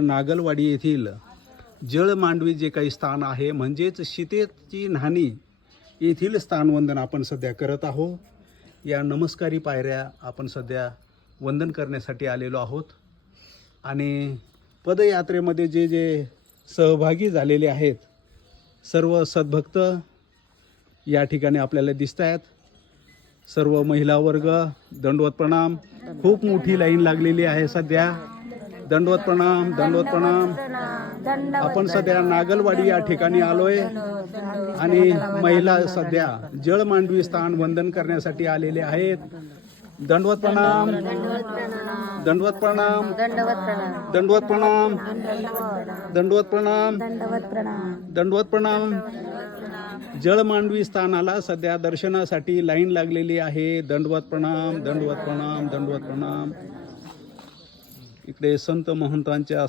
नागलवाडी येथील जळ मांडवी जे काही स्थान आहे म्हणजेच सीतेची न्हाणी येथील स्थानवंदन आपण सध्या करत आहोत. या नमस्कारी पायऱ्या आपण सध्या वंदन करण्यासाठी आलेलो आहोत आणि पदयात्रेमध्ये जे जे सहभागी झालेले आहेत सर्व सद्भक्त या ठिकाणी आपल्याला दिसत आहेत. सर्व महिला वर्ग दंडवत प्रणाम. खूप मोठी लाईन लागलेली आहे सध्या. दंडवत प्रणाम, दंडवत प्रणाम. आपण सध्या नागलवाडी या ठिकाणी आलोय आणि महिला सध्या जळ मांडवी स्थान वंदन करण्यासाठी आलेले आहेत. दंडवत प्रणाम, दंडवत प्रणाम, दंडवत प्रणाम, दंडवत प्रणाम, दंडवत प्रणाम. जळ मांडवी स्थानाला सध्या दर्शनासाठी लाईन लागलेली आहे. दंडवत प्रणाम, दंडवत प्रणाम, दंडवत प्रणाम. इकडे संत महंतांच्या